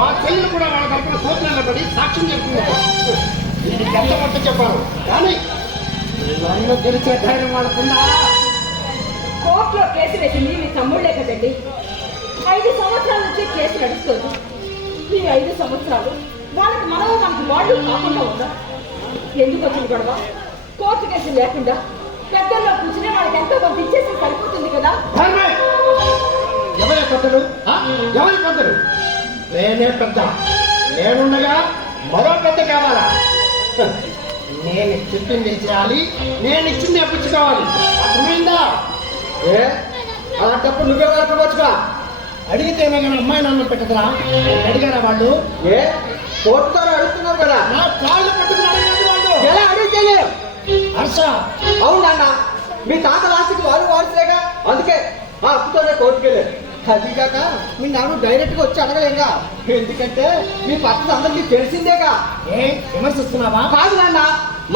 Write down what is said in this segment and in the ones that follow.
మా చెల్లెలు కూడా వాళ్ళ తరపున కోర్టు నిలబడి సాక్ష్యం చెప్తున్నారు. దీనికి ఎంత మొట్ట చెప్పారు కానీ నన్ను గెలిచే ధైర్యం వాళ్ళకుండా. కోర్టులో కేసు వేసింది మీ తమ్ముళ్లే కదండి. 5 సంవత్సరాల నుంచి కేసు నడుస్తుంది. ఈ 5 సంవత్సరాలు వాళ్ళకి మనకి వాళ్ళు కాకుండా ఉందా? ఎందుకు వచ్చింది గొడవ? కోర్టు కేసు లేకుండా పెద్దల్లో కూర్చుని వాళ్ళకి ఎంతో కొంత ఇచ్చేసి సరిపోతుంది కదా. ఎవరి పెద్దలు? ఎవరి పెద్దలు? నేనే పెద్ద. నేనుండగా మరో పెద్ద కావాలా? నేను చెప్పింది చేయాలి, నేను ఇచ్చింది ఎప్పించుకోవాలి. అర్థమైందా? అలాంటప్పుడు నువ్వే కలపవచ్చుగా. అడిగితేనే కానీ అమ్మాయి నాన్న పెట్టదురా. అడిగారా వాళ్ళు? కోర్టుతో అడుగుతున్నారు కదా. నా కాళ్ళు పట్టుకుని వాళ్ళు ఎలా అడిగితేనే హర్ష. అవునన్న, మీ తాత లాస్ట్కి వారుసేగా, అందుకే ఆ అప్పుతోనే కోర్టుకు వెళ్ళారు. అదిగాక మీ నాన్న డైరెక్ట్ గా వచ్చి అడగలేంగా, ఎందుకంటే మీ పద్ధతి అందరికీ తెలిసిందేగా. విమర్శిస్తున్నావా? కాదు నాన్న,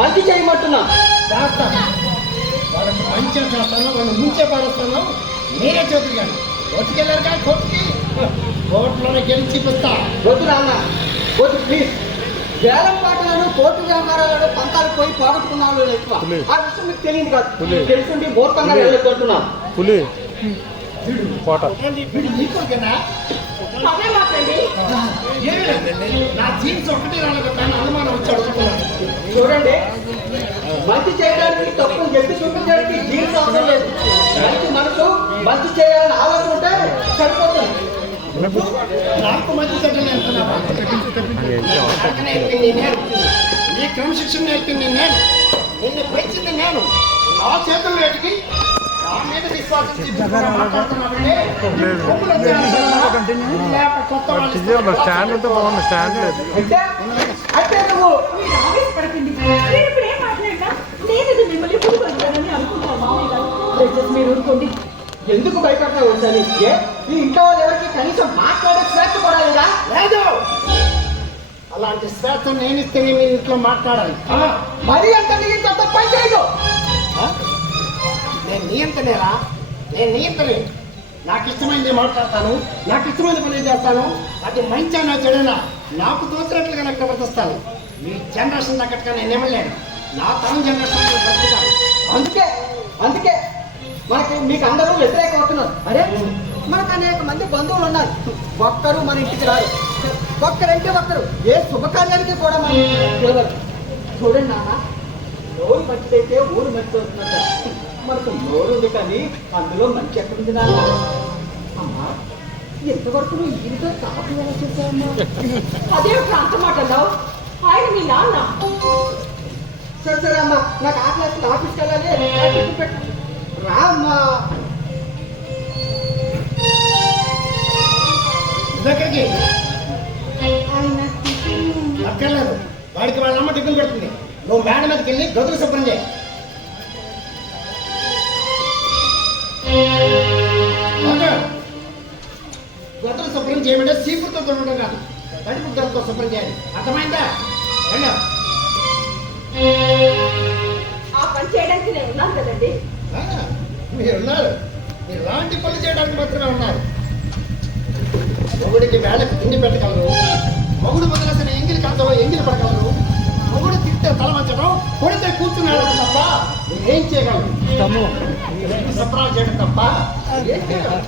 మంచి చేయమంటున్నా. వాళ్ళకి మంచి చేస్తాను, వాళ్ళు ముంచే పారేస్తాను. మీరే చేతులు కానీ కోర్టుకి వెళ్ళారు కానీ కోర్టులోనే గెలిచి చూపిస్తా. వద్దు నాన్న, వద్దు ప్లీజ్. వేలం పాటలను కోర్టు వ్యవహారాలను పంతాలు పోయి పోగొట్టుకున్న వాళ్ళు ఎక్కువ. ఆ విషయం మీకు తెలియదు కాదు, తెలుసుండి మూర్ఖంగా వెళ్ళగొట్టున్నాను. అవే మాట్లాడండి. నా జీన్స్ ఒకటి రాలేకపోతాను అనుమానం వచ్చి అడుగుతున్నాను. చూడండి, మంచి చేయడానికి తప్పును ఎత్తి చూపించడానికి జీన్స్ అవసరం లేదు. మంచి మనసు, మంచి చేయాలని ఆలోచన ఉంటే సరిపోతుంది. నాకు మంచి చెడ్డలు నేర్పుతున్నావా? నీ క్రమశిక్షణ నేర్పింది నేను, నిన్ను పెంచింది నేను. నా చేతులు వేటికి నా మీద విశ్వాసించి మాట్లాడుతున్నావంటే అంటే నువ్వు మీరు ఆవేశపడకండి. నేను ఇప్పుడు ఏం మాట్లాడినా నేను ఇది మిమ్మల్ని ఎప్పుడు కొడతానని అనుకుంటాను మామయ్య గారు. దయచేసి మీరు ఊరుకోండి. ఎందుకు భయపడతావు వచ్చాను? ఈ ఇంట్లో వాళ్ళు ఎవరికి కనీసం మాట్లాడే స్వేచ్ఛ కూడా లేదా? లేదు. అలాంటి స్వేచ్ఛ నేను ఇస్తేనే మీ ఇంట్లో మాట్లాడాలి. మరీ అంత నీ ఇంత పని చేయదు. నేను నియంత్రణేరా, నేను నియంత్రణ. నాకు ఇష్టమైంది మాట్లాడతాను, నాకు ఇష్టమైన పని చేస్తాను. అది మంచిగా చెడైనా నాకు తోచినట్లుగా నాకు ప్రవర్తిస్తాను. మీ జనరేషన్ తగ్గట్టుగా నేను ఇవ్వలేను. నా తరం జనరేషన్ బ్రతుకుతాను. అందుకే మీకు అందరూ వ్యతిరేకం అవుతున్నారు. అరే, మనకు అనేక మంది బంధువులు ఉన్నారు, ఒక్కరు మన ఇంటికి రారు. ఒక్కరంటే ఒక్కరు ఏ శుభకార్యానికి కూడా మనం పిలవరు. చూడండి నాన్న, నోరు మంచిదైతే ఊరు మంచి అవుతుందంట. మనకు నోరు ఉంది కానీ అందులో మంచి ఎక్కడుంది నాన్న? అమ్మా, ఎంతవరకు నువ్వు ఈయనతో తాపి ఎలా చేశావమ్మా? అదే ప్రాంతం మాట్లాడావు. ఆయన మీ నాన్న. సరే అమ్మా, నాకు ఆఫీస్కి వెళ్ళాలి. పెట్టు రా అమ్మా. ఎక్కడికి అక్కర్లేదు. వాడికి వాళ్ళ అమ్మ టిఫిన్ పెడుతుంది. నువ్వు మేడ మీదకి వెళ్ళి గదులు శుభ్రం చేయి. గదులు శుభ్రం చేయమంటే సీపుతో తొడడం కాదు, కడుపు గదులతో శుభ్రం చేయాలి. అర్థమైందా? ఆ పని చేయడానికి నేను ఉన్నాను కదండి. మీరున్నారు. మీరు లాంటి పనులు చేయడానికి మాత్రమే ఉన్నారు. మొగుడికి వేళకు తిండి పెట్టగలరు, మొగుడు వదిలేసిన ఎంగిలి కాంతలో ఎంగిలి పడగలరు, మొగుడు తింటే తల వంచడం, కొడితే కూర్చున్నాడు తప్ప మీరేం చేయగలరు? సప్రాలు చేయడం తప్ప ఏం చేయగలరు?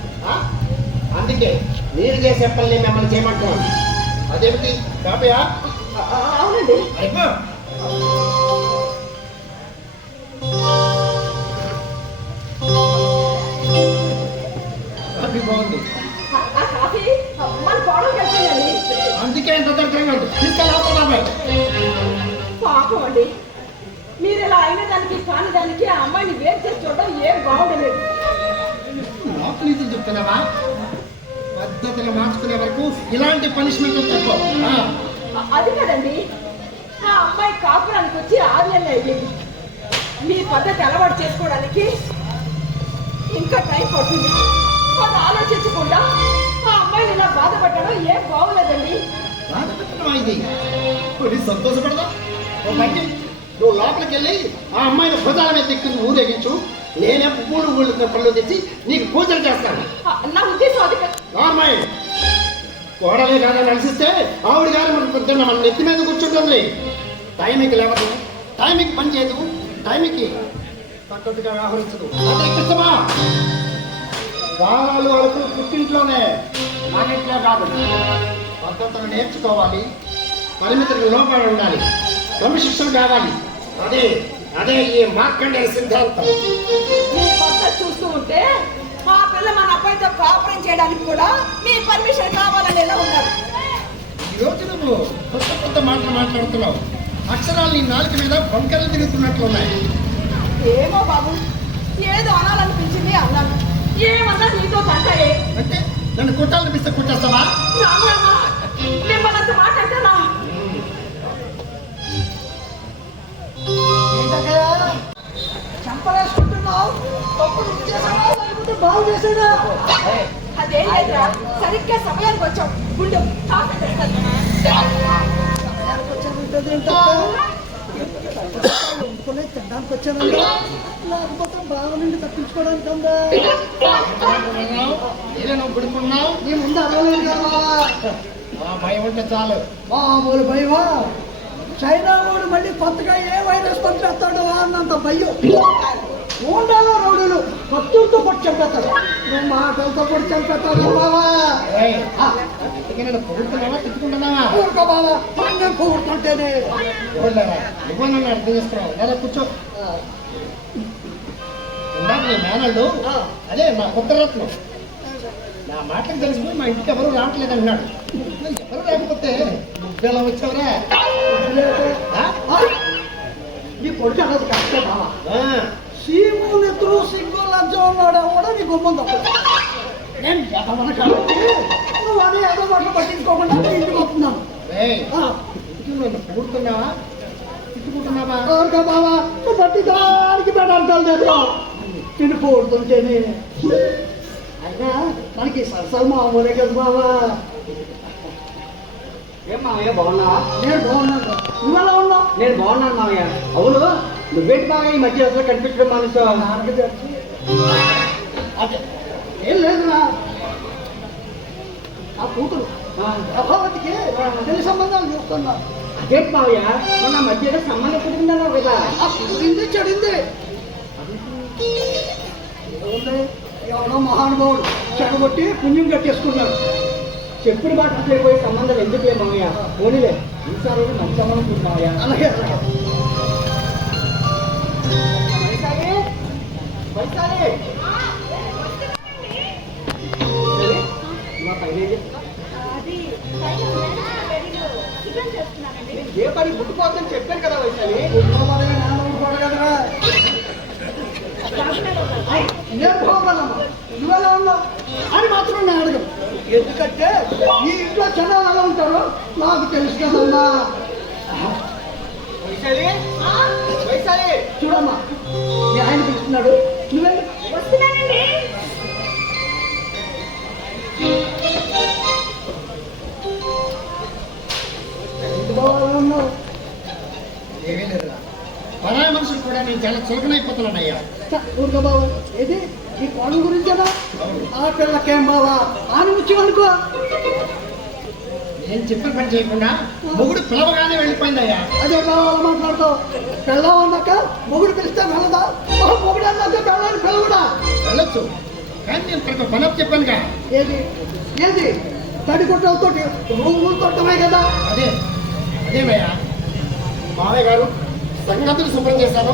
అందుకే మీరు చేసే పనులు మిమ్మల్ని చేయమంటున్నాను. అదేమిటి కాపయా? అవునండి. కాఫీ బాగుంది. ఆ కాఫీ మన కోడలు కలిపిందండి. అందుకే ఇంత దగ్గరగా ఉంది. తీసుకెళ్ళి పాపం అండి, మీరు ఇలా అయిన దానికి కాని దానికి ఆ అమ్మాయిని వేరు చేసి చూడడం ఏం బాగుండలేదు. నాకు నీతులు చెప్తున్నావా? పద్ధతిని మార్చుకునే వరకు ఇలాంటి పనిష్మెంట్ తక్కువ. అది కదండి, ఆ అమ్మాయి కాపురానికి వచ్చి 6 నెలలు అయ్యింది. మీ పద్ధతి అలవాటు చేసుకోవడానికి ఇంకా టైం పడుతుంది. అది ఆలోచించకుండా ఆ అమ్మాయిని ఇలా బాధపడడం ఏం బాగోలేదండి. బాధపెట్టడం ఇది కొన్ని సంతోషపడదా? నువ్వు లోపలికి వెళ్ళి ఆ అమ్మాయిని భుజాల మీద దిక్కు ఊరేగించు. నేనే పళ్ళు తెచ్చి నీకు పూజలు చేస్తాను. నా ఉద్దేశం అది అమ్మాయి కోడలే కాదని అలసిస్తే ఆవిడ గారు మన పొద్దున్న మన నెత్తి మీద కూర్చుంటుంది. టైంకి లేవదు, టైంకి పని చేయదు, టైంకి తగ్గట్టుగా వ్యవహరించదు. అదే కృష్ణమా గానాలు వరకు పుట్టింట్లోనే, మన ఇంట్లో కాదు. పద్ధతులు నేర్చుకోవాలి, పరిమితులకు లోపడి ఉండాలి, క్రమశిక్షణ కావాలి. అదే అదే ఈ మార్కండేయ సిద్ధాంతం. మీ పద్ధతి చూస్తూ ఉంటే మా పిల్ల మన అబ్బాయితో కాపురం చేయడానికి కూడా మీ పర్మిషన్ కావాలని ఎలా ఉన్నారు. ఈ రోజు నువ్వు కొత్త కొత్త మాటలు మాట్లాడుతున్నావు. అక్షరాలు నీ నాలుక మీద బంకలు తిరుగుతున్నట్లున్నాయి. ఏమో బాబు, ఏదో అనాలనిపించింది అన్నాను. ఏమన్నా నీతో కంటాయే అంటే నన్ను కుట్టాలనిపిస్తే కుట్టేస్తావా? మిమ్మల్ని మాట్లాడతానా? చంపలేసుకుంటున్నావు. బాగు చేసేదా అదేం లేదురా, సరిగ్గా సమయానికి వచ్చాం. గుండు తినడానికి వచ్చానండి, లేకపోతే బాగా నుండి తప్పించుకోవడానికి ఉందా? ఇదే నువ్వు పడుకున్నావు. నీ ముందు అరవలేదు కదా భయం ఉంటే చాలు. మామూలు భయమా? చైనా వాడు మళ్ళీ కొత్తగా ఏ వైరస్ పంపేస్తాడు అన్నంత భయం. ఉండాలో రౌడీలు కత్తులతో పొడి చంపేస్తాడు, నువ్వు మాటలతో పొడి చంపేస్తాడు బావా. నేను పొగుడుతున్నావా తిట్టుకుంటున్నావా? ఊరుకో బావా, నేను పొగుడుతుంటేనే. నువ్వు నన్ను అర్థం చేసుకున్నావు లేదా? కూర్చో. ఇందాక నీ మేనల్డు అదే మా కుక్కరత్నం నా మాటలకు తెలిసిపోయి మా ఇంటికి ఎవరు రావట్లేదు అన్నాడు. ఎవరు రాకపోతే నువ్వెలా వచ్చావురా? నీ కొడుకు అన్నది కష్టం బావా. సీము నెత్తులు సిగ్గు లంచం ఉన్నాడు కూడా నీ గుమ్మం తప్ప. నేను ఎదవన కాబట్టి నువ్వు అదే ఏదో మాటలు పట్టించుకోకుండా ఇంటికి వస్తున్నాను. నన్ను పొగుడుతున్నావా తిట్టుకుంటున్నావా? బావా నువ్వు బట్టి దానికి పెట్టాలి లేదు, తిని పొగుడుతుంటేనే. అయినా మనకి సరసలు మామూలే కదా బావా. ఏం మామయ్య బాగున్నావా? నేను బాగున్నాను, నువ్వెలా ఉన్నావు? నేను బాగున్నాను మామయ్య. అవును నువ్వేంటి మామయ్య ఈ మధ్య అసలు కనిపించడం మానేసావా? నాకు తెలిసి అదే ఏం లేదురా, ఆ కూతురు ప్రభావతికి పెళ్లి సంబంధాలు చూస్తున్నా. అదేంటి మామయ్య మొన్న మధ్యలో సంబంధం కుదిరిందన్నావు కదా? ఆ కుదిరింది చెడింది. ఎవడో మహానుభావుడు చెడగొట్టి పుణ్యం కట్టేసుకున్నాడు. చెప్పుడు మాట అయిపోయి సంబంధాలు ఎందుకులే మామయ్య, పోనీలే ఈసారి మంచి సంబంధం చూడు మామయ్య. అలాగే వైశాలి వైశాలి మా పైన ఏ పని పుట్టుకోవద్దని చెప్పాను కదా వైశాలి. కదరా నేను బాగున్నానమ్మా, నువ్వెలా ఉన్నావు అని మాత్రం నేను అడగను. ఎందుకంటే ఈ ఇంట్లో జనాలు ఎలా ఉంటారో నాకు తెలుసు కదమ్మా. వైశాలి వైశాలి చూడమ్మా, మీ ఆయన పిలుస్తున్నాడు, నువ్వే వస్తున్నానండి. బాగున్నావు. ఏమీ లేదురా, పరాయి మనుషులు కూడా నేను చాలా చులకనైపోతున్నానయ్యా. ఊరుగా బాబు, ఏది ఈ కోణం గురించేనా? ఆ పిల్లకేం బావా ఆని ముచ్చేవనుకో. నేను చెప్పిన పని చేయకుండా మొగుడు పిలవగానే వెళ్ళిపోయిందయ్యా. అదే కావాలి మాట్లాడుతావు. పెళ్ళామన్నాక మొగుడు పిలిస్తే వెళ్ళదా? మొగుడు అన్నాక పెళ్ళాన్ని పిలవడా? వెళ్ళొచ్చు, కానీ నేను తనకు పని అప్పు చెప్పానుగా. ఏది ఏది తడి గుడ్డలతో రూములు తొట్టమే కదా. అదే అదేమయ్యా, మావయ్య గారు సంగతులు శుభ్రం చేశాను,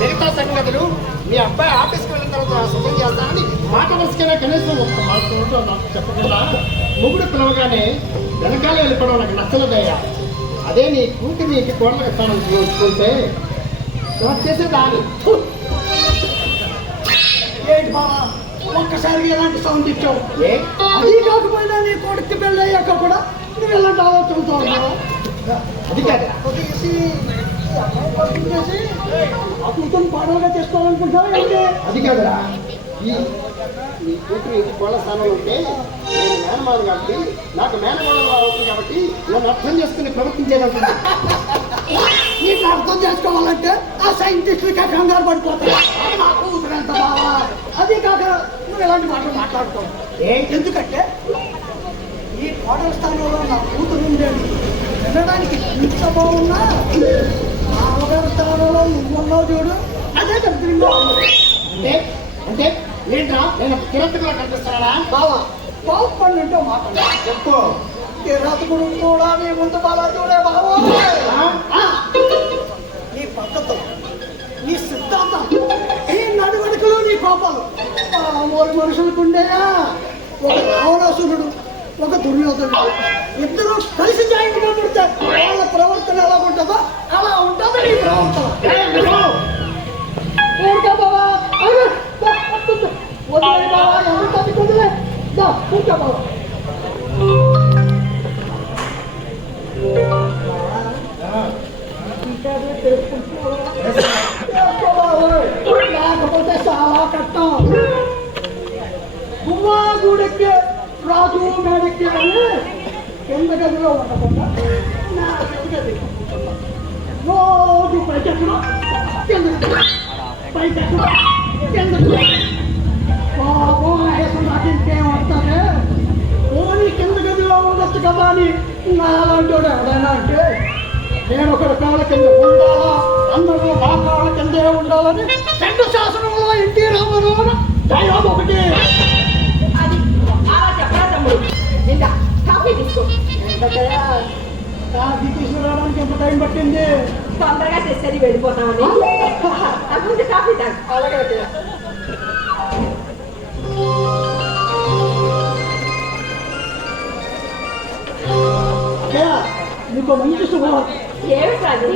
మిగతా సంగతులు మీ అబ్బాయి ఆఫీస్కి వెళ్ళిన తర్వాత శుభ్రం చేస్తానని మాట వరుసకైనా కనీసం ఒక్క మాట నాకు చెప్పకుండా మొగుడు పిలవగానే వెనకాల వెళ్ళిపోవడం నాకు నచ్చలేదయ్యా. అదే నీ కూతురు నీకు కోడలు ఇస్తానని చూసుకుంటే చేసేదాన్ని. ఏంటి బావా ఒక్కసారి ఎలాంటి సౌండ్ ఇచ్చావు? ఏ అది కాకపోయినా నీ కొడుకు పెళ్ళి అయ్యాక కూడా నువ్వు ఎలాంటి ఆలోచనతో ఉన్నావా? అది కాదు, వదిలేసి అతనితో పాడవగా చేసుకోవాలనుకుంటావా ఏంటి? అది కాదురా, ఈ నీ కూతురు ఇంటి కోళ్ళ స్థానంలో ఉంటే నేను మేనమాను కాబట్టి నాకు మేనమానం అవుతుంది కాబట్టి నన్ను అర్థం చేసుకుని ప్రవర్తించేదంటుంది. నీకు అర్థం చేసుకోవాలంటే ఆ సైంటిస్టులకి కంగారు పడిపోతాయి. నా కూతురు ఎంత బావా, అది కాక నువ్వు ఎలాంటి మాటలు మాట్లాడుతావు? ఎందుకంటే ఈ కోడల స్థానంలో నా కూతురు ఉండేది. వినడానికి ఇంత బాగున్నా మామగారి స్థానంలో నువ్వున్నావు చూడు, అదే దరిద్రంగా ఉంది. అంటే అంటే ఏంట్రా నేను కిరతకులా కనిపిస్తున్నానా? బావా కోపడి ఉంటే మాట్లాడ చెప్పు. కిరాతకుడు కూడా నీ ముందు బాగా చూడే బావా. ఆ? నీ పద్ధతులు, నీ సిద్ధాంతం, ఈ నడువడుకులు, నీ కోపాలు మామూలు మనుషులకుండేయా? ఒక రావణాసురుడు, ఒక దుర్యోధనుడు ఇద్దరు కలిసి జాయింట్గా పుడితే వాళ్ళ ప్రవర్తన ఎలా ఉంటుందో అలా ఉంటుంది నీ ప్రవర్తన. ఊరుకో బావా, అరే, దా, వదిలే బావా, ఎంత వదిలే, దా, ఊరుకో బావా. లేకపోతే చాలా కష్టం. గుమ్మా గూడెక్కి రాజు మేడెక్కి అని కింద గదిలో ఉండకుండా నా గది రోజు పైకెక్కడం కింద పైకెక్కడం కింద బాబు వేసం నాటింకేం వస్తానే ఓని కింద గదిలో ఉండొచ్చు కదా అని నాలాంటి వాడు ఎవడైనా అంటే నేను ఒకరి కాళ్ళ కింద ఉండాలా, అందరూ మా కాళ్ళ కిందే ఉండాలని చెండు శాసనంలో ఎన్టీ రామారావు డైలాగ్ ఒకటి. అది అలా చెప్పరా తమ్ముడు? నిందా కాఫీ తీసుకో. కాఫీ తీసుకురావడానికి ఎంత టైం పట్టింది? తొందరగా తెచ్చేది వెళ్ళిపోతామని. అప్పుడు కాఫీ తాగు. అలాగే నీకు మంచి శుభవార్త. ఏమిటది?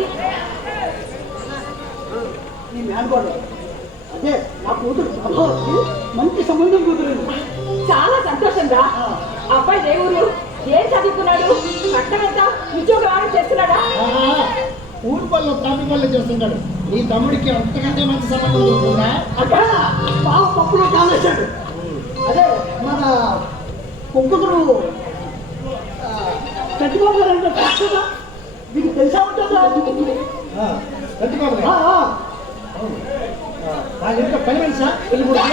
నీ మేనకోడ అదే నా కూతురు ప్రభావతి మంచి సంబంధం కుదిరింది. చాలా సంతోషం రా. అబ్బాయి దేవుడు ఏం చదువుకున్నాడు? కట్టం ఎంత? ఉద్యోగం ఏమైనా చేస్తున్నాడా? ఊరు పళ్ళు కాఫీ పళ్ళు చేస్తున్నాడు. నీ తమ్ముడికి అంతకంటే మంచి సంబంధం దొరుకుతుందా? అక్కడ బావ పప్పులో కాలేశాడు. అదే మన కుక్కరు చట్టిబాబు గారు అంటే కదా, మీకు తెలిసా ఉంటుందా? గట్టిబాబు వాళ్ళ ఇంట్లో పని మనిషా పెళ్లి కూడా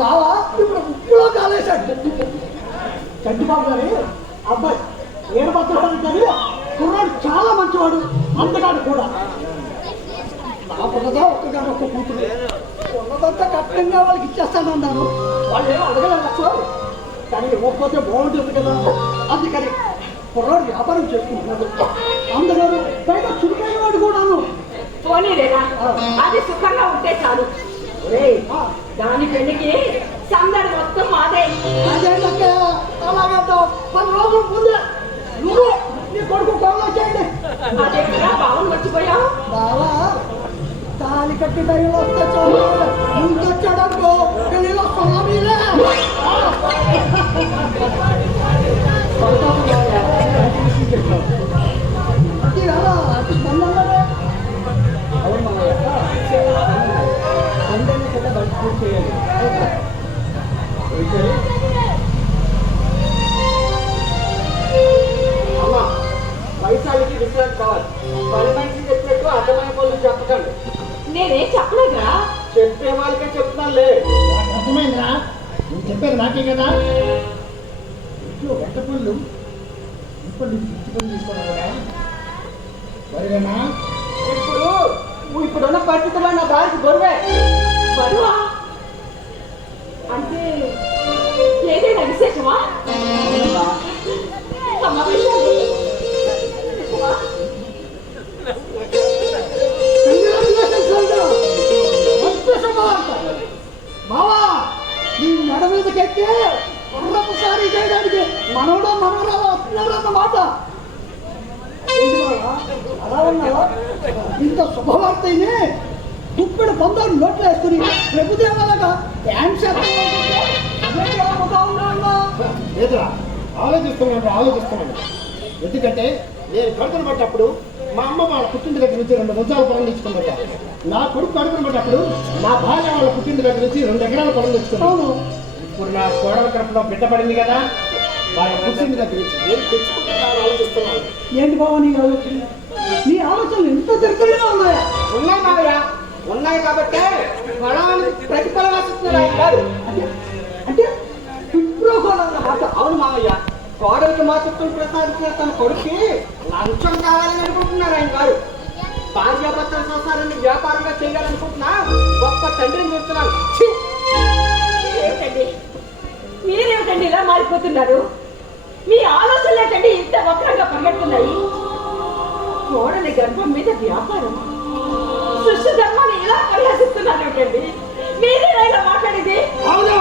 బావా ఇప్పుడు ఉప్పులో కాలేశాడు. చట్టిబాబు గారి అబ్బాయి ఏడబద్దడానికి కానీ కుర్రాడు చాలా మంచివాడు, అందగాడు కూడా. నాకున్నదా ఒక్కగాడు ఒక్క కూతురు, ఉన్నదంతా కట్టంగా వాళ్ళకి ఇచ్చేస్తానన్నారు. వాళ్ళు ఏమో అడగలేదు సార్, కానీ ఇవ్వకపోతే బాగుంటుంది కదా. అందుకని కుర్రాడు వ్యాపారం చేసుకుంటున్నాడు. అందగాడు పైగా చురుకైన వాడు కూడాను. పోనీలేరా, అది సుఖంగా ఉంటే చాలు. దాని పెళ్లికి సందడి మొత్తం మాదే. అదేంటే అలాగంటావు? 10 రోజుల ముందే నువ్వు నీ కొడుకు కావాలి చేయండి. అదేంటా బావను మర్చిపోయావు? బావా తాలి కట్టి దయ్యం వస్తే చాలు, ముందొచ్చాడనుకో పెళ్ళిలో స్వామిలే. అతి స్పందనలే. అవును మామయ్య, అందరినీ కూడా బయట పూర్తి చేయాలి. అమ్మా వైశాలికి విశ్రాంతి కావాలి. పని మనిషి చెప్పినట్టు అర్థమైన పనులు చెప్పకండి. నేనేం చెప్పలేదురా. చెప్పే వాళ్ళకే చెప్తున్నానులే. నాకు అర్థమైందిరా, నువ్వు చెప్పేది నాకే కదా. ఇంట్లో వెంట పళ్ళు ఇప్పుడు పిచ్చి పని తీసుకున్నావు కదా సరేనా? ఇప్పుడున్న పరిస్థితుల్లో నా దారికి బరువే. బరువా అంటే ఏదైనా విశేషమా? అమ్మ విషయాలు విశేషమా? బావా నీ మెడ మీదకెక్కి ఒకసారి చేయడానికి మనవడా మనవరాలు వస్తున్నారన్నమాట. ఏంటి బావా అలా ఉన్నావా? ఇంత శుభవార్తని కుప్పిడి పొందాలు నోట్లు వేసుకుని ప్రభుదేవాలగా డ్యాన్స్ లేదురా, ఆలోచిస్తున్నాను. ఎందుకంటే నేను కడుపును పట్టప్పుడు మా అమ్మ వాళ్ళ పుట్టింటి దగ్గర నుంచి 2 ముద్దాల పొలం తెచ్చుకున్నట్ట. నా కొడుకు కడుపును పట్టప్పుడు నా భార్య వాళ్ళ పుట్టింటి దగ్గర నుంచి 2 ఎకరాల పొలం తెచ్చుకున్నాను. ఇప్పుడు నా కోడల కడుపులో బిడ్డ పడింది కదా, వాళ్ళ పుట్టింటి దగ్గర నుంచి నేను తెచ్చుకుంటాను ఆలోచిస్తున్నాను. ఏంటి బాబా నీ ఆలోచన? నీ ఆలోచనలు ఎంత దగ్గరగా ఉన్నాయా? ఉన్నాయి మావయ్య, ఉన్నాయి కాబట్టి ఫలాన్ని ప్రతిఫలం వస్తున్నారు. అంటే ఇప్పుడు కూడా అవును మావయ్య, కోడలికి మాతృత్వం ప్రసాదించిన తన కొడుక్కి లంచం కావాలని అనుకుంటున్నారు ఆయన గారు. భార్యాభర్తల సంసారాన్ని వ్యాపారంగా చేయాలనుకుంటున్నా గొప్ప తండ్రిని చూస్తున్నాను. ఛీ! ఏమిటండి మీరేమిటండి ఇలా మారిపోతున్నారు? మీ ఆలోచనలు ఏంటండి ఇంత వక్రంగా పరిగెడుతున్నాయి? కోడలి గర్భం మీద వ్యాపారం, సృష్టి ధర్మాన్ని ఇలా పరిహసిస్తున్నారు ఏమిటండి? మీరేనా ఇలా మాట్లాడేది? అవును,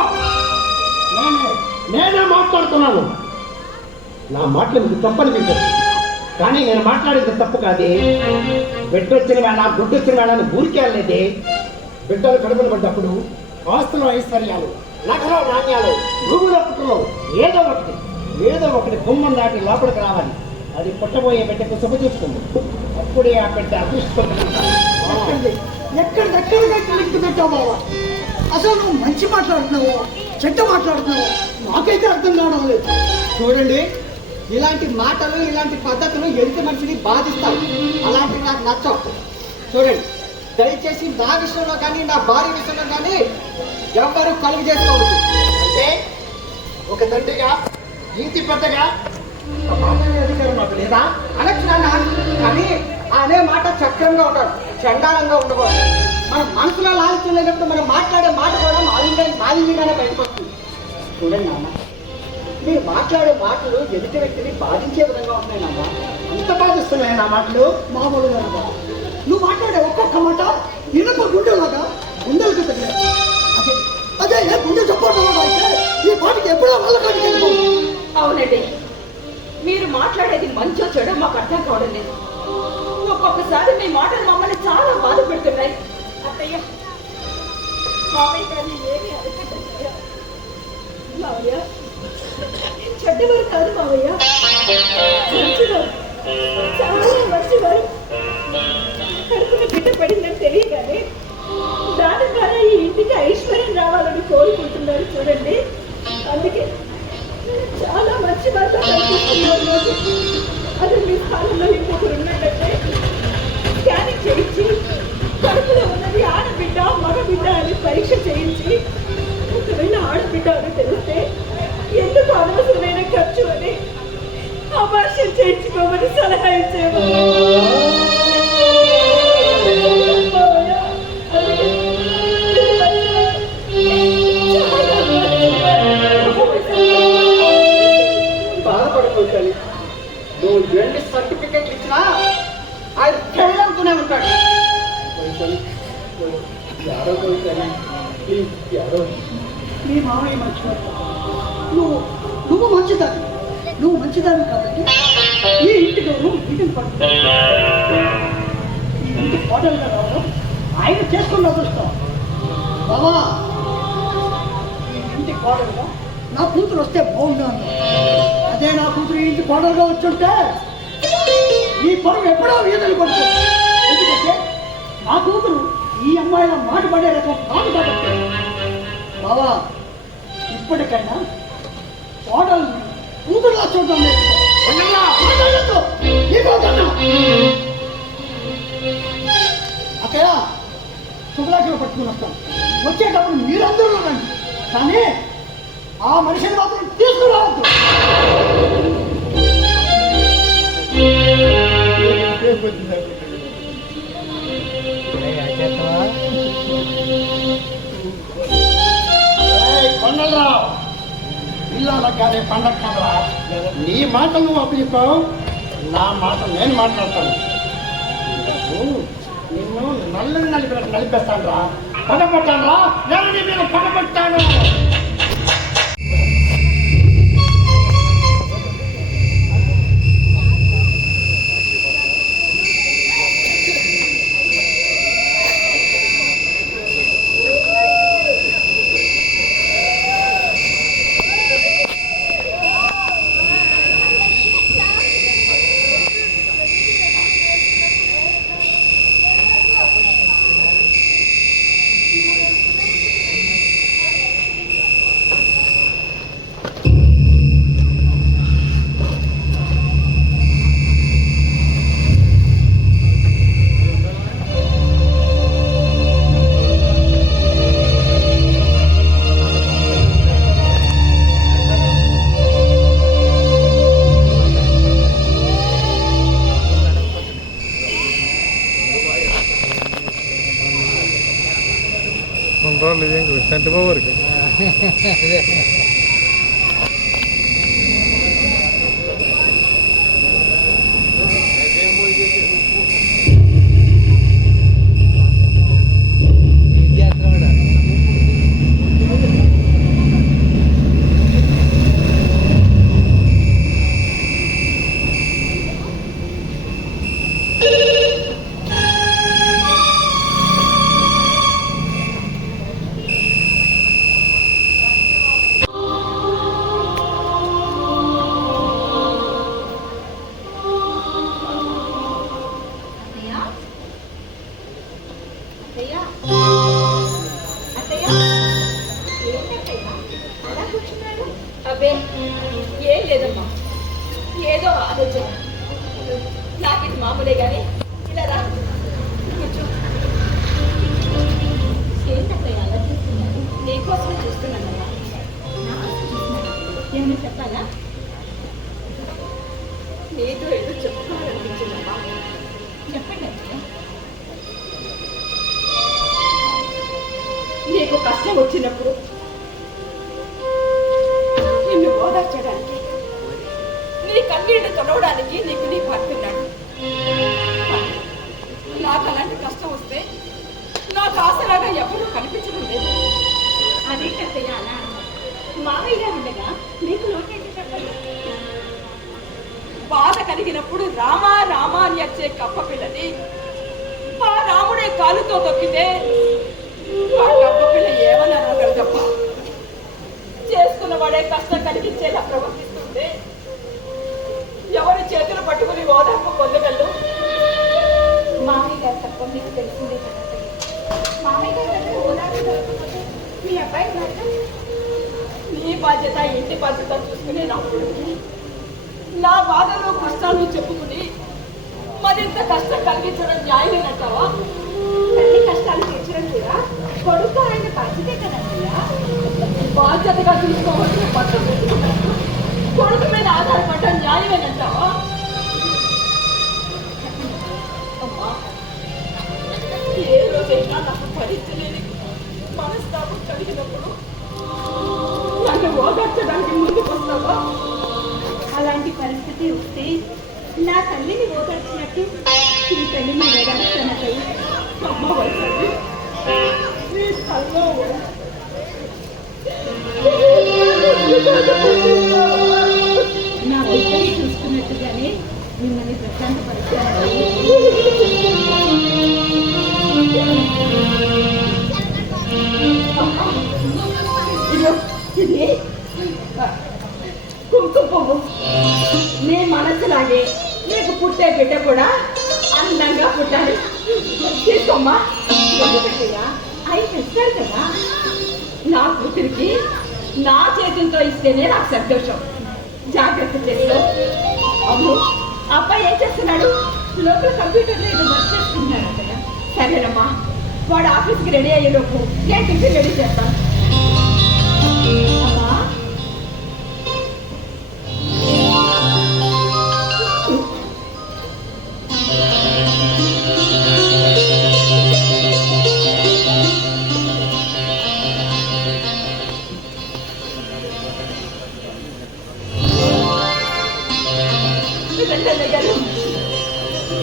నేనే మాట్లాడుతున్నాను. నా మాటలు మీకు తప్పనిపించదు, కానీ నేను మాట్లాడేది తప్పు కాదే. బిడ్డ వచ్చిన వేళ గుడ్డు వచ్చిన వేళ ఊరికే వెళ్ళేదే. బిడ్డలు కడుపులు పడ్డప్పుడు ఆస్తులు ఐశ్వర్యాలు, నగలు నాణ్యాలు, భూముల పుట్టలు ఏదో ఒకటి గుమ్మం దాటి లోపలికి రావాలి. అది పుట్టబోయే బిడ్డకు శుభ చూసుకుంది. అప్పుడే ఆ బిడ్డ అదృష్టపడుతుంటాను. ఎక్కడికెక్కడికి లింక్ పెట్టావు బాబా? అసలు నువ్వు మంచి మాట్లాడుతున్నావు, చెడ్డ మాట్లాడుతున్నావు, నాకైతే అర్థం కావడం లేదు. చూడండి, ఇలాంటి మాటలు ఇలాంటి పద్ధతులు ఎదుటి మనిషిని బాధిస్తాయి. అలాంటివి నాకు నచ్చవు. చూడండి, దయచేసి నా విషయంలో కానీ నా భార్య విషయంలో కానీ ఎవరు కలుగు చేసుకోవచ్చు. అంటే ఒక తండ్రిగా, ఇంటి పెద్దగా మాట్లాడే అధికారం నాకు లేదా? అనొచ్చు నాన్న, కానీ అనే మాట చక్రంగా ఉంటాడు, చండాలంగా ఉండకూడదు. మన మనసులో లాలిత్యం లేనప్పుడు మనం మాట్లాడే మాట కూడా మాలిన్యంగానే బయటకు వస్తుంది. చూడండి నాన్న, మీరు మాట్లాడే మాటలు ఎదుటి వ్యక్తిని బాధించే విధంగా ఉన్నాయి నాన్న. అంత బాధిస్తున్నాయి నా మాటలు. మామూలుగా నువ్వు మాట్లాడే ఒక్కొక్క మాట ఇనుప గుండెలాగా గుండెలకు తగిలేదు. అదే ఏ గుండె చెప్పడం అయితే ఈ పాటికి ఎప్పుడో వాళ్ళ కాడికి వెళ్ళిపోతుంది. అవునండి, మీరు మాట్లాడేది మంచో చెడో మాకు అర్థం కావడం లేదు. ఒక్కొక్కసారి మీ మాటలు మమ్మల్ని చాలా బాధ పెడుతున్నాయి. అత్తయ్య, మామయ్య గారిని ఏమీ అడగట్లేదు. మావయ్య చెడ్డవారు కాదు మావయ్య, మంచివారు, చాలా మంచివారు. కడుపున బిడ్డ పడిందని తెలియగానే దాని ద్వారా ఈ ఇంటికి ఐశ్వర్యం రావాలని కోరుకుంటున్నారు. చూడండి, అందుకే చాలా మంచి వారితో కనిపిస్తున్నారు. అది మీ స్థానంలో ఇంకొకరు ఉన్నట్టయితే స్కానింగ్ చేయించి కడుపులో ఉన్నది ఆడబిడ్డ మగబిడ్డ అని పరీక్ష చేయించి ఒకవేళ ఆడబిడ్డ అని తెలిస్తే ఎందుకు అనవసరమైన ఖర్చు అని అబార్షన్ చేయించుకోమని సలహా ఇచ్చేవారు. బాధపడుకోవాలి. నువ్వు ఎన్ని సర్టిఫికెట్లు ఇచ్చినా ఆయన ఫెయిల్ అవుతూనే ఉంటాడు. నీ మామయ్య మంచివాడు, నువ్వు మంచిదాన్ని, నువ్వు మంచిదాన్ని కాబట్టి ఈ ఇంటికి మీటింగ్ పడుతుంది. ఈ ఇంటి హోటల్గా రావడం ఆయన చేసుకున్న అదృష్టం. బాబా, ఈ ఇంటి కోడలుగా నా కూతురు వస్తే బాగుందా అన్న. అదే నా కూతురు ఈ ఇంటి కోడలుగా వచ్చుంటే ఈ పరువు ఎప్పుడో వీధులు పడుతుంది. ఎందుకంటే నా కూతురు ఈ అమ్మాయిల మాట పడే రకం కాదు కాబట్టి. బాబా, ఇప్పటికైనా కోడలు కూతురులా చూడడం లేదు. అక్కడ శుభలాఖలు పట్టుకుని వస్తాం. వచ్చేటప్పుడు మీరందరూ రండి, కానీ ఆ మనిషిని మాత్రం తీసుకురావద్దు. కొండలరావు, ఇల్లాలగానే పండగ కదరా. నీ మాటలు నువ్వు అప్పచెప్పావు, నా మాట నేను మాట్లాడతాను. నిన్ను నల్లని నలిపేస్తాను రా, పగబట్టాను రా, నేను నీ మీద పగబట్టాను. వాళ్ళు ఏం సంటి బాబుకి అత్తయ్య అత్తయ్య ఏంటత్తయ్య అలా కూర్చున్నాడు? అబ్బే ఏం లేదమ్మా, ఏదో ఆలోచన. నాకు ఇది మామూలే కానీ ఇలా రా కూర్చో. ఏంటత్తయ్య అలా చూస్తున్నాను? నీకోసమే చూస్తున్నానమ్మా. ఏమైనా చెప్పాలా? నీతో ఏదో చెప్పుకోవాలనిపించిందమ్మా. చెప్పండి అత్తయ్య. నీకు కష్టం వచ్చినప్పుడు నిన్ను ఓదార్చడానికి, నీ కన్నీళ్లు తొడవడానికి నీకు నీ భర్తున్నాడు. నాకు అలాంటి కష్టం వస్తే నాకు ఆసరాగా ఎప్పుడూ కనిపించడం లేదు. అదే కథయ్య అలా మామయ్య గారు ఉండగా నీకు లోకేంటి చెప్పండి. బాధ కలిగినప్పుడు రామా రామా అని వచ్చే కప్ప పిల్లని ఆ రాముడే కాలుతో తొక్కితే ఆ కప్ప పిల్ల ఏమన్నా తప్ప చేసుకున్న వాడే కష్టం కలిగించేలా ప్రవర్తిస్తుంటే ఎవరి చేతులు పట్టుకుని ఓదార్పు పొందగలరు? మామయ్య గారు తప్ప మీకు తెలిసిందే కదా. మామయ్య గారి దగ్గర ఓదార్పు దొరకకపోతే మీ అబ్బాయి మాత్రం నీ బాధ్యత ఇంటి బాధ్యత చూసుకుని నా కొడుకు నా బాధలు కష్టాలు చెప్పుకుని మరింత కష్టం కలిగించడం న్యాయమేనంటావా? తల్లి కష్టాలు తీర్చడం కూడా కొడుకు ఆయన బాధ్యతే కదన్నయ్యా. బాధ్యతగా చూసుకోవాల్సిన పట్టం పెట్టుకున్నాను. కొడుకు మీద ఆధారపడటం న్యాయమేనంటావా? అమ్మా, ఏ రోజైనా నాకు పరిస్థితి లేని మనస్తాపం కలిగినప్పుడు నన్ను ఓదార్చడానికి ముందుకు వస్తావా? అలాంటి పరిస్థితి వస్తే నా తల్లిని ఓదార్చినట్టు ఈ తల్లిని ఓదార్చానకై అమ్మ వయసు నీ తల్లో నా బిడ్డని చూసుకున్నట్టుగానే మిమ్మల్ని ప్రశాంతపరిచాను. ఇది కుంకుమ పువ్వు. నీ మనసులాగే నీకు పుట్టే బిడ్డ కూడా అందంగా పుట్టాలి. తీసుకోమ్మా. అవి తెస్తారు కదా, నా కూతురికి నా చేతులతో ఇస్తేనే నాకు సంతోషం. జాగ్రత్త చేసుకో. అవును, అబ్బాయి ఏం చేస్తున్నాడు? లోపల కంప్యూటర్లో ఏదో వర్క్ చేస్తున్నాడు కదా. సరేనమ్మా, వాడు ఆఫీస్కి రెడీ అయ్యేలోపు నేను టిఫిన్ రెడీ చేస్తాను. అమ్మా,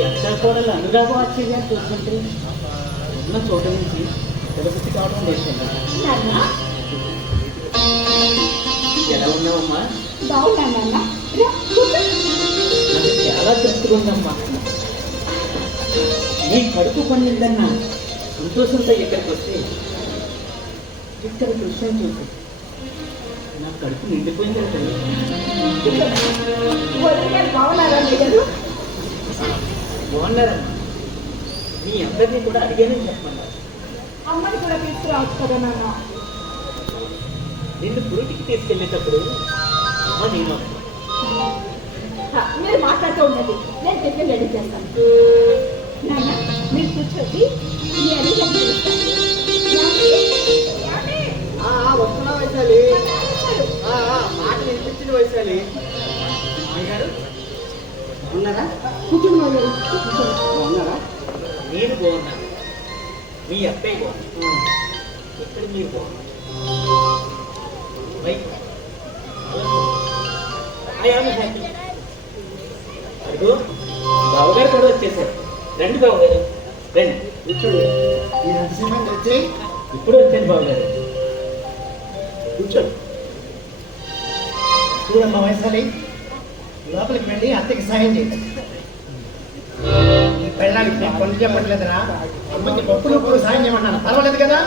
ఎంత కూడా అనురాగం వచ్చేది అని చూస్తుంటే ఉన్న చోట నుంచి తిరుపతి కావడం చేసింది. ఎలా ఉన్నావమ్మా? బాగున్నాను. నాకు చాలా తృప్తిగా ఉందమ్మా. నీ కడుపు పండిందన్న సంతోషంతో ఇక్కడికి వస్తే ఇక్కడ దృశ్యం చూసి నా కడుపు నిండిపోయిందంటే బాగున్నారా మీరు? బాగున్నారమ్మా. మీ అందరినీ కూడా అడిగానని చెప్పమన్నారు. అమ్మని కూడా తీసుకురావచ్చు కదా నాన్న. నిన్ను పురుటికి తీసుకెళ్ళేటప్పుడు అమ్మ నేను మీరు మాట్లాడుతూ ఉన్నది, నేను టిఫిన్ రెడీ చేస్తాను. నాన్న మీరు కూర్చోండి. వస్తున్నా వైశాలి. మాటలు వినిపించిన వైశాలి. గారు ఉన్నారా? బాగున్నారా? నేను బాగున్నాను. మీ అబ్బాయి బాగున్నాను. ఇక్కడ మీరు బాగున్నారు బైక్ అదిగో బావగారు కూడా వచ్చేసారు. రండి బావగారు రండి కూర్చోండి. ఈ నరసింహన్ వచ్చి ఇప్పుడు వచ్చాను బావగారు. కూర్చోండి. చూడమ్మా వయసాలి, లోపలికి వెళ్ళి అత్తకి సాయం చేయండి. ఈ పెళ్ళానికి నేను పనులు చెప్పట్లేదురా, అమ్మకి పప్పులు కూడా సాయం చేయమన్నాను, పర్వాలేదు కదా?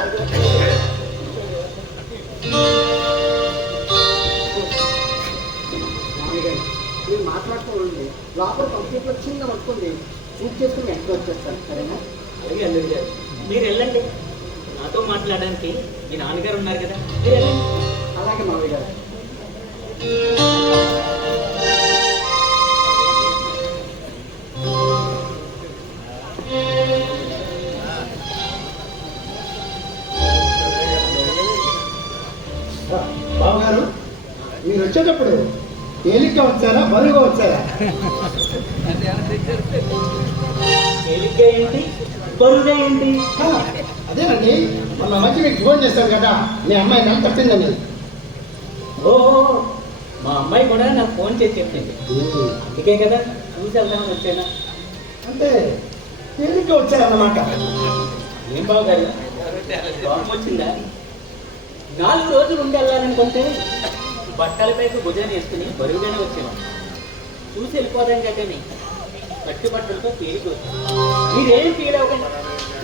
మీరు మాట్లాడుకోండి, లోపల కంప్యూటర్లో చిన్న వర్క్ ఉంది, పూర్తి చేసుకుని వెంటనే వచ్చేస్తాను, సరేనా? అలాగే అల్లుడు గారు మీరు వెళ్ళండి. నాతో మాట్లాడడానికి మీ నాన్నగారు ఉన్నారు కదా, మీరు వెళ్ళండి. అలాగే మావయ్య గారు. బావగారు, మీరు వచ్చేటప్పుడు తేలిగ్గా వచ్చారా బరువుగా వచ్చారా? తేలిగ్గా ఏంటి బరువుగా ఏంటి? అదేనండి, మొన్న మధ్య మీకు ఫోన్ చేశాను కదా, మీ అమ్మాయి నెల తప్పిందని. ఓహో, మా అమ్మాయి కూడా నాకు ఫోన్ చేసి చెప్పింది, అందుకే కదా చూసి వెళ్దామని వచ్చాను. అంటే తేలిగ్గా వచ్చారన్నమాట. ఏం బావగారు కోపం వచ్చిందా? 4 రోజులు ఉండి వెళ్ళాలనుకుంటే బట్టలపైకి భుజాన్ని వేసుకుని బరువుగానే వచ్చేవాడు. చూసి వెళ్ళిపోదాం కానీ గట్టి బట్టలతో తేలికి వచ్చాను. మీరేం ఫీల్ అవ్వకండి.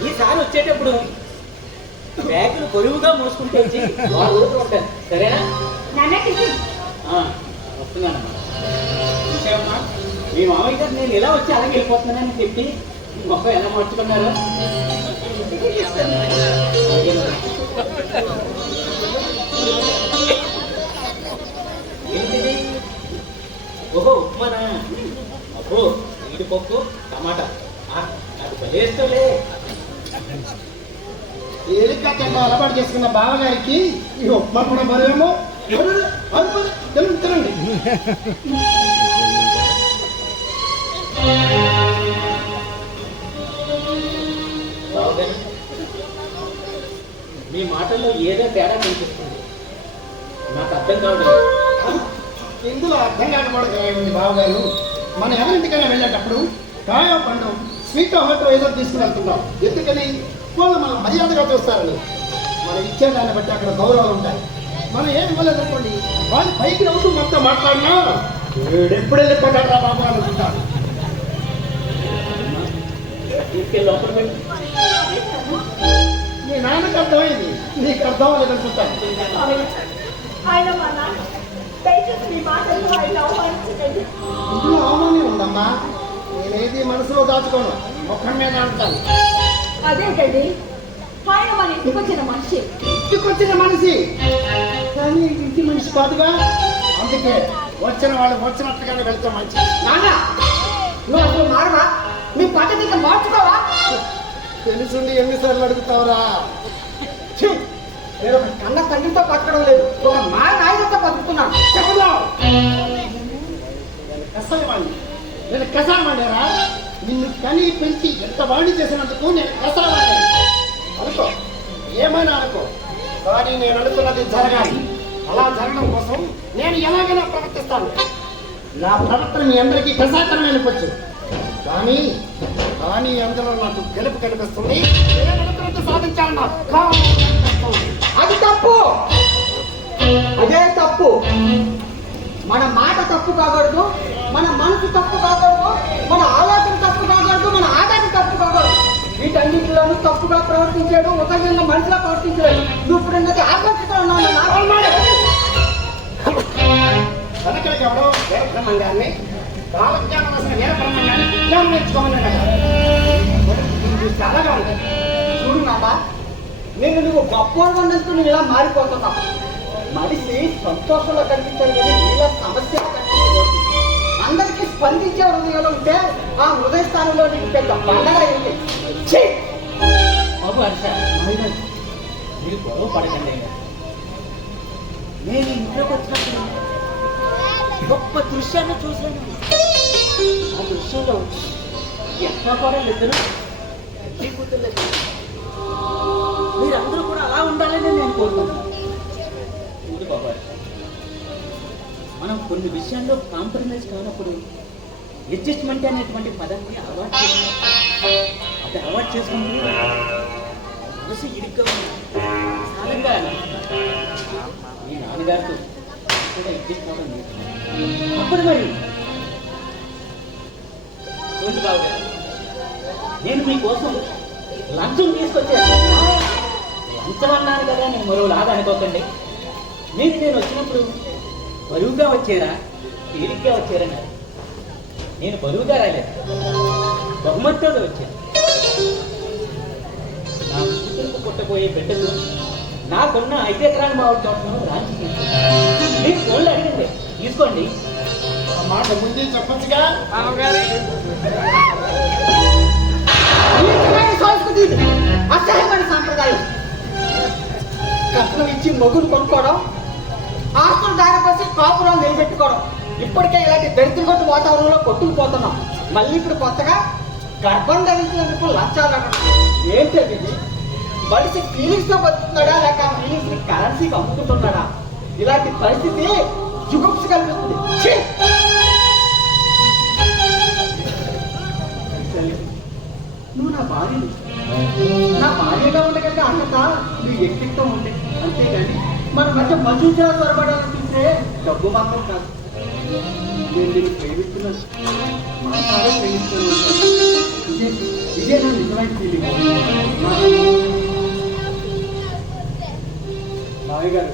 ఈసారి వచ్చేటప్పుడు బ్యాగులు బరువుగా మోసుకుంటే వచ్చి 6 రోజులు ఉంటాను, సరేనా? వస్తున్నానమ్మా. చూసావమ్మా, మీ మామయ్య గారు నేను ఇలా వచ్చి అలాగే వెళ్ళిపోతున్నానని చెప్పి మొక్క ఎలా మార్చుకున్నారో. ఏంటిది? ఓహో, ఉప్మానా? అబ్బో, జీడిపప్పు టమాటా, నాకు బలేస్తలే. తేలిగ్గా తిన్న అలవాటు చేసుకున్న బావగారికి ఈ ఉప్మా కూడా బరువేమో. తినండి తినండి. బావగారు, మీ మాటల్లో ఏదో తేడా కనిపిస్తుంది, నాకు అర్థం కావడం. ఇందులో అర్థం కాకపోవడం ఏముంది బావగారు? మనం ఎవరింటికైనా వెళ్ళేటప్పుడు కాయో పండు స్వీట్ హోటల్ ఏదో తీసుకుని వెళ్తున్నాం, ఎందుకని? వాళ్ళు మనం మర్యాదగా చూస్తారని. మనం ఇచ్చే దాన్ని బట్టి అక్కడ గౌరవాలు ఉంటాయి. మనం ఏం ఇవ్వలేదనుకోండి, వాళ్ళు పైకి నవ్వుతూ మొత్తం మాట్లాడినా ఎప్పుడు వెళ్ళిపోతారా బాబు అనుకుంటాను. తీసుకెళ్ళి లోపల వెళ్ళి మీ నాన్నకు అర్థమైంది, నీకు అర్థం అవ్వలేదనుకుంటాను. ఆయన మా నాన్న, దయచేసి మీ మాటలు ఆయన అవమానించకండి. ఇందులో అవమానం ఉందమ్మా, నేనేది మనసులో దాచుకోను, ముఖం మీద అంటాను. అదేంటండి, ఆయన మన ఇంటికి వచ్చిన మనిషి. ఇంటికొచ్చిన మనిషి కానీ ఇంటి మనిషి కాదుగా, అందుకే వచ్చిన వాళ్ళు వచ్చినట్టుగానే వెళ్తాం మంచి. నాన్న, నువ్వు అసలు మారవా? నీ పద్ధతి ఇంకా మార్చుకోవా? తెలుసుండి ఎన్నిసార్లు అడుగుతావురా? ఛీ! నేను ఒక కన్న తండ్రితో బతకడం లేదు, ఒక మా నాయనతో బతుకుతున్నాను. చెప్పదా నేను కసాయవాడిరా? నిన్ను కని పెంచి ఎంత వాణి చేసినందుకు నేను కసాయవాడి అనుకో, ఏమైనా అనుకో, కానీ నేను అనుకున్నది జరగాలి. అలా జరగడం కోసం నేను ఎలాగైనా ప్రవర్తిస్తాను. నా ప్రవర్తన మీ అందరికీ కసాయతనం అనిపించు, కానీ కానీ అందులో నాకు గెలుపు కనిపిస్తుంది. నేను అనుకున్నది సాధించాలన్నా అది తప్పు, అదే తప్పు. మన మాట తప్పు కాకూడదు, మన మనసు తప్పు కాకూడదు, మన ఆలోచన తప్పు కాకూడదు, మన ఆదాయం తప్పు కాకూడదు. వీటన్నిటిలోనూ తప్పుగా ప్రవర్తించాడు, ఉదయంగా మనిషిలా ప్రవర్తించాడు. నువ్వు ఇప్పుడు ఉన్నది ఆకర్షితో ఉన్నావు. వెనకడికి ఎవడో వీరబ్రహ్మం గారిని, కాలజ్ఞానం అసలు వీరబ్రహ్మం గారిని విజ్ఞానం నేర్చుకోమన్నాడు కదా. అలాగా ఉంటుంది. చూడు నాన్న, నేను నువ్వు గొప్పవాడు అన్నందుకు నువ్వు ఇలా మారిపోతున్నావు. మనిషి సంతోషంలో కనిపించాలి కానీ ఇలా సమస్యలు కనిపించకూడదు. అందరికీ స్పందించే హృదయంలో ఉంటే ఆ హృదయ స్థానంలో నీకు పెద్ద పండగ అయింది. బాబు హర్ష, మీరు గొడవ పడకండి. నేను ఇంట్లోకి వచ్చినప్పుడు గొప్ప దృశ్యాన్ని చూశాను. ఆ దృశ్యంలో ఎట్లా కూడా ఇద్దరు కూతుర్లేదు. మీరందరూ కూడా అలా ఉండాలని నేను కోరుకుంటున్నాను. చూడు బాబాయ్, మనం కొన్ని విషయాల్లో కాంప్రమైజ్ కానప్పుడు అడ్జస్ట్మెంట్ అనేటువంటి పదాన్ని అలవాటు అది అలవాటు చేసుకుంటే మనసు ఇరుగ్గా ఉంది. సాలంగా మీ నాన్నగారితో కూడా అడ్జస్ట్ అవ్వడం లేదు. అప్పుడు మరి చూడు బాబు గారు, నేను మీకోసం లంచం తీసుకొచ్చాను. లంచం అన్నాను కదా, నేను మరో లాగా అనుకోకండి. మీరు నేను వచ్చినప్పుడు బరువుగా వచ్చారా తేలిగ్గా వచ్చారన్నారు. నేను బరువుగా రాలేదు, బహుమతితో వచ్చాను. నా కూతురుకు పుట్టబోయే బిడ్డలు నాకున్న 5 ఎకరాల మామిడి తోటను రాంచి తీసుకున్నాను. మీరు ఫోన్లో అడిగింది తీసుకోండి. ఆ మాట ముందే చెప్పచ్చుగా. సంస్కృతి అసహ్యమైన సాంప్రదాయం. కట్నం ఇచ్చి మొగుడు కొనుక్కోవడం, ఆస్తులు దారిపోసి కాపురాలు నిలబెట్టుకోవడం. ఇప్పటికే ఇలాంటి దరిద్రగొట్టు వాతావరణంలో కొట్టుకుపోతున్నాం. మళ్ళీ ఇప్పుడు కొత్తగా గర్భం ధరించినందుకు లంచాలు అడగడం ఏంటది? మనిషి ఫీలింగ్స్ తో బతుకుతున్నాడా లేక ఫీలింగ్స్ ని కరెన్సీకి అమ్ముకుంటున్నాడా? ఇలాంటి పరిస్థితి జుగుప్సి కనిపిస్తుంది. ఛీ! నువ్వు నా భార్యని, నా భార్యగా ఉండగలిగే అన్నత నువ్వు వ్యక్తిత్వం ఉండే, అంతేగాని మన మధ్య మజూజా త్వరపడాలని చూస్తే డబ్బు మాత్రం కాదు. నేను దీన్ని ప్రేమిస్తున్నాను, మనసారా ప్రేమిస్తున్నాను. ఇదే నా నిజమైన ఫీలింగ్. మావయ్య గారు,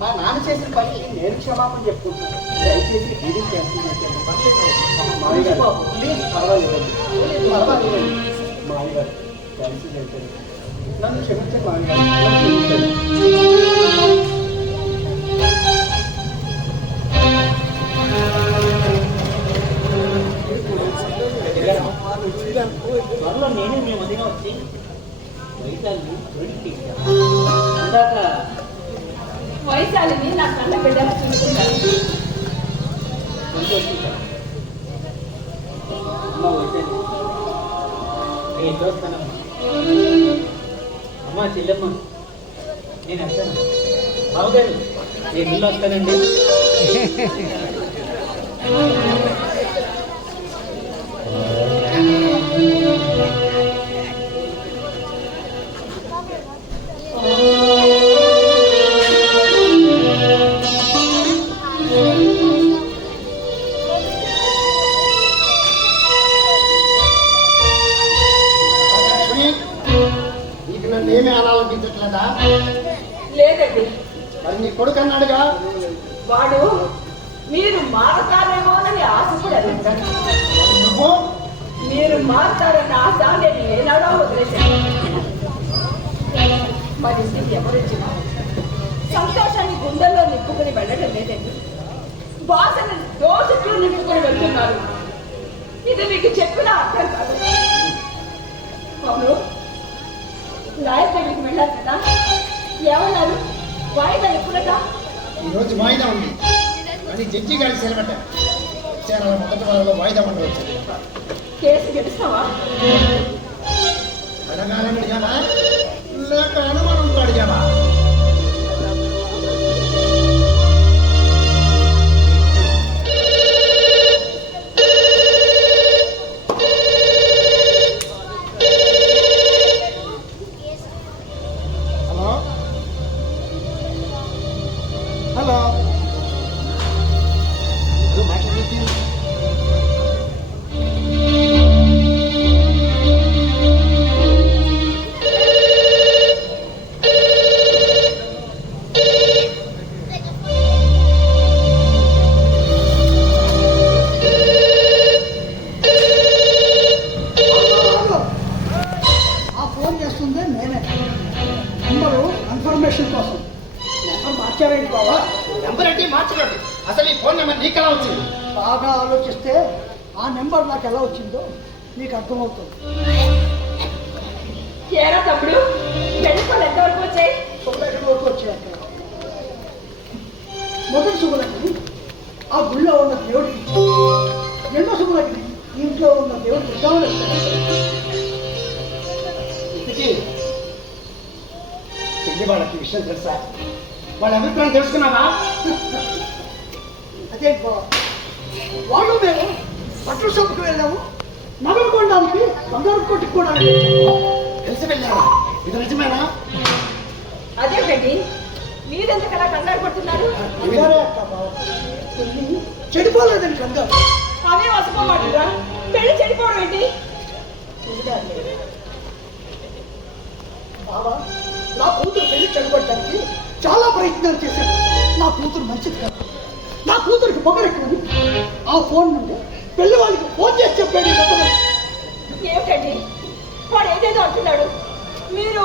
మా నాన్న చేసిన పని నేను క్షమాపణ చెప్పుకుంటున్నాను. దయచేసి ఫీలింగ్ చేస్తున్నాను. మావయ్య గారు ప్లీజ్ పర్వాలేదండి, పర్వాలేదండి. మావయ్య గారు కలిసి వెళ్తారు, నన్ను క్షమించండి. మావయ్య గారు నన్ను క్షమించండి. త్వరలో నేను మీ వదిన వచ్చి వైశాల్ని తోడికి అందాక వైశాలిని నా కన్న బిడ్డలు చూసుకుంటాను. సంతోషించాను. అమ్మ వైశాలి, నేను చూస్తానమ్మా. అమ్మ చెల్లెమ్మ, నేను వస్తాను. బావగారు, నేను ఇల్లు వస్తానండి. నీకు నన్ను ఏమీ అనాలనిపించట్లేదా? లేదండి, మరి నీ కొడుకు అన్నాడుగా, వాడు మీరు మారతారేమోనని ఆశపడారు. నువ్వు మీరు మారతారన్న ఆశ నేను ఏనాడో వదిలేశాను. మరి ఇంటికి ఎవరొచ్చినా సంతోషాన్ని గుండెల్లో నింపుకుని వెళ్ళడం లేదండి, బాధను దోషులు నింపుకుని వెళ్తున్నారు. ఇది మీకు చెప్పినా అర్థం కాదు. అవును, లాయర్ దగ్గరికి వెళ్ళారు కదా, ఏమన్నారు? వాయిదా ఎప్పుడట? ఈరోజు వాయిదా ఉంది, కానీ జడ్జి గారి సెలవట. విచారణ మొదటి వారంలో వాయిదా ఉండవచ్చు. కేసు గెలుస్తావా? అడగాలని అడిగావా లేక అనుమానంతో అడిగావా? హలో హలో, మాట్లాడండి. ఆ ఫోన్ చేస్తుంది నేనే. నెంబరు కన్ఫర్మేషన్ కోసం. నెంబర్ మార్చారేంటి బావా? నెంబర్ ఏంటి మార్చకండి. అసలు ఈ ఫోన్ నెంబర్ నీకు ఎలా వచ్చింది? బాగా ఆలోచిస్తే ఆ నెంబర్ నాకు ఎలా వచ్చిందో నీకు అర్థమవుతుంది. ఏరా తమ్ముడు, పెళ్ళిపళ్ళు ఎంతవరకు వచ్చాయి? శుభలగ్నం వరకు వచ్చాక మొదటి శుభలగ్ని ఆ గుళ్ళో ఉన్న దేవుడికి ఇచ్చాను. రెండో శుభలగ్ని ఇంట్లో ఉన్న దేవుడికి ఇద్దామని వచ్చాను. ఇంటికి ఇది వాళ్ళకి విషయం తెలుసా? వాళ్ళ అభిప్రాయం తెలుసుకున్నావా? అదే బావ, వాళ్ళు మేము బట్టల షాప్కి వెళ్ళాము, నగలు కొనడానికి, బంగారు కొట్టుకోవడానికి. తెలిసి వెళ్ళావా? ఇది నిజమేనా? అదేంటండి మీరెందుకలా కంగారు పడుతున్నారు? కంగారే అక్క బావ, పెళ్ళి చెడిపోలేదని కంగారు. అవే వసుకోమాటరా, పెళ్లి చెడిపోవడం ఏంటి? బావా, నా కూతురు పెళ్లి చెడగొట్టడానికి చాలా ప్రయత్నాలు చేశాను. నా కూతురు మంచిది కాదు, నా కూతురికి పొగరెక్కువని ఆ ఫోన్ నుండి పెళ్లి వాళ్ళకి ఫోన్ చేసి చెప్పాడు. ఏమిటండి వాడు ఏదేదో అంటున్నాడు? మీరు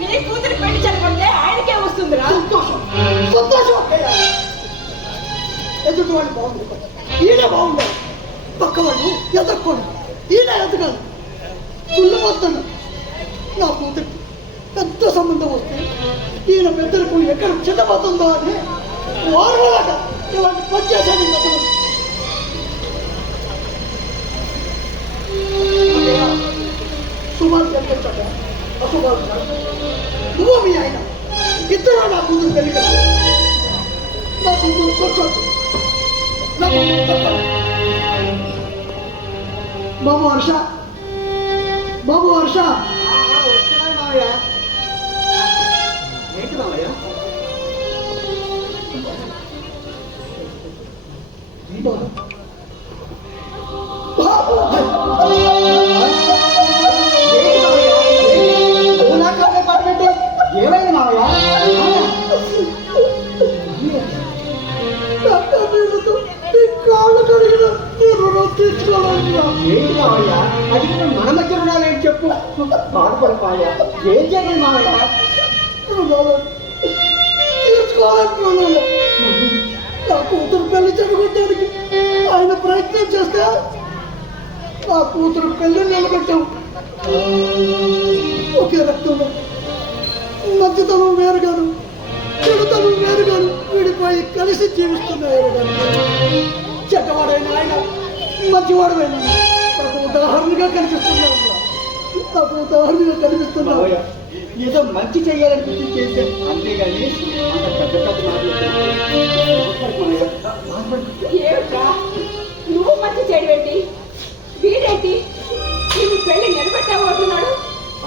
మీ కూతురు పెళ్లి చెడగొడితే ఆయనకే వస్తుందిరా. సంతోషం సంతోషం అక్కయ్య. ఎదుటి వాళ్ళు బాగుంది కదా, ఈయన బాగుండాలి. పక్క వాళ్ళు ఎదక్కోండి, ఈయన ఎదగాలి. కుళ్ళు మొత్తం నా కూతురికి పెద్ద సంబంధం వస్తే ఈయన పెద్దలకు ఎక్కడ చిన్నపోతుందో అని వారలాగ ఇలాంటి పని చేశాను. సుమారు చెప్పాక అశుభాలు నువ్వు మీ ఆయన ఇద్దరు నా కూతురు పెళ్లి కదా. నా కూతురు కొట్టాడు, నా కూతురు కొట్టాడు. బాబు హర్ష, బాబు హర్ష. వస్తున్నాను మావయ్య. ఏంటి మావయ్య? ఏమైంది మావయ్య? కాళ్ళు కడిగిన రుణం తీర్చుకోవాలన్నా. ఏంటి మావయ్య? అది మన మధ్య రుణాలు ఏంటి చెప్పు. బాధపడు మావయ్య, ఏం చేయాలి మావయ్య? తీర్చుకోవాలనుకున్నాను. నా కూతురు పెళ్లి జరుగుతానికి ఆయన ప్రయత్నం చేస్తే నా కూతురు పెళ్లి నిలబెట్టాం. ఒకే రక్తంలో మంచితనం వేరుగాను, చెడుతనం వేరుగాను విడిపోయి కలిసి జీవిస్తున్నారు. చెడ్డవాడైన ఆయన మంచివాడైన నాకు ఉదాహరణగా కనిపిస్తున్నాడు. నాకు ఉదాహరణగా కనిపిస్తున్నావు. ఏదో మంచి చేయాలని చేశాను అంతేగాని ఏమిట్రా నువ్వు మంచి చేయడేంటి? వీడేంటి నువ్వు పెళ్లి నిలబెట్టామంటున్నాడు?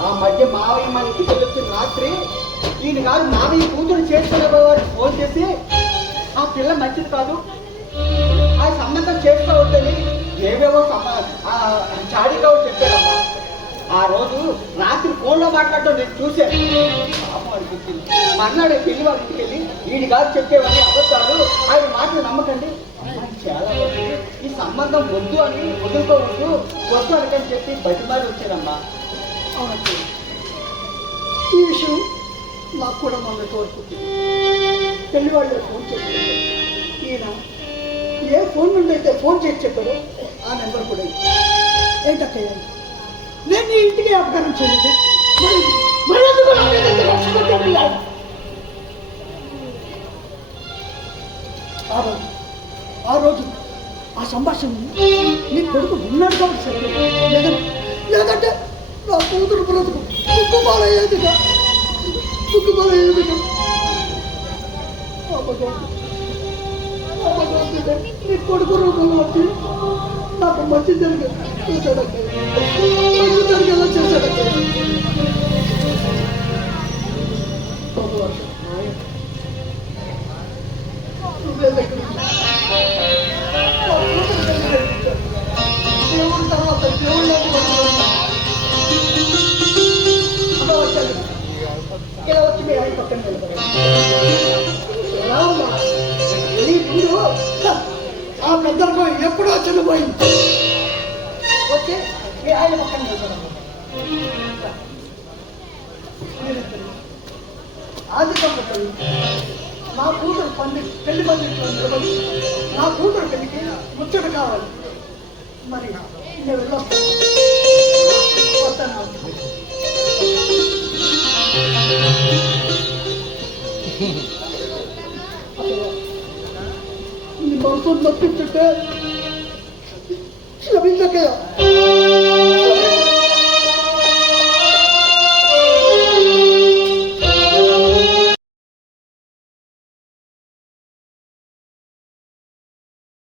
ఆ మధ్య మావయ్య మన ఇంటికి వచ్చిన రాత్రి ఈయన కాదు మావయ్య కూతురు చేసుకునే వారికి ఫోన్ చేసి ఆ పిల్ల మంచిది కాదు, ఆ సంబంధం చేసుకోవద్దని ఏవేవో చాడీగా చెప్పాడమ్మా. ఆ రోజు రాత్రి ఫోన్లో మాట్లాడటం నేను చూశాను. పాపం అనిపించింది. మన్నాడే పెళ్లి వాళ్ళ ఇంటికి వెళ్ళి ఈయన కాదు చెప్పేవాడిని అబద్ధాలు, ఆయన మాటలు నమ్మకండి. అమ్మాయి చాలా ఈ సంబంధం వద్దు అని వదులుకోవద్దు, వద్దు అనకని చెప్పి బతిమారి వచ్చారమ్మా. అవునండి, ఈ విషయం నాకు కూడా మొన్న తోడుకుంటుంది. పెళ్లి వాళ్ళు ఫోన్ చేసి ఈయన ఏ ఫోన్ నుండి అయితే ఫోన్ చేసి చెప్పారో ఆ నెంబర్ కూడా ఏంటక్కయ్య, నేను నీ ఇంటికి అపకారం చేయలేదు. ఆ రోజు ఆ సంభాషణ నీ కొడుకు ఉన్నాడు కాబట్టి సరే, లేదంటే నా కూతురు బ్రతుకు కుక్కుమాలయ్యేదిగా నీ కొడుకు రూపంలో వచ్చి నాకు మంచి చేశాడు, మంచి జరిగేలా చేశాడు. దేవుడి తర్వాత దేవుళ్ళ ఇలా వచ్చి మీ ఆయన పక్కన నిలబడారు. ఆ పెద్దలకు ఎప్పుడో చనిపోయింది. వచ్చి మీ ఆయన పక్కన నిలబడారు. ఆది సంపదలు నా కూతురు పెళ్లి పండిట్లో నిలబడి నా కూతురు పెళ్లికి ముచ్చట కావాలి. మరి నేను వెళ్ళొస్తాను. నీ మనసు నొప్పించుంటే క్షమించకయ్యా.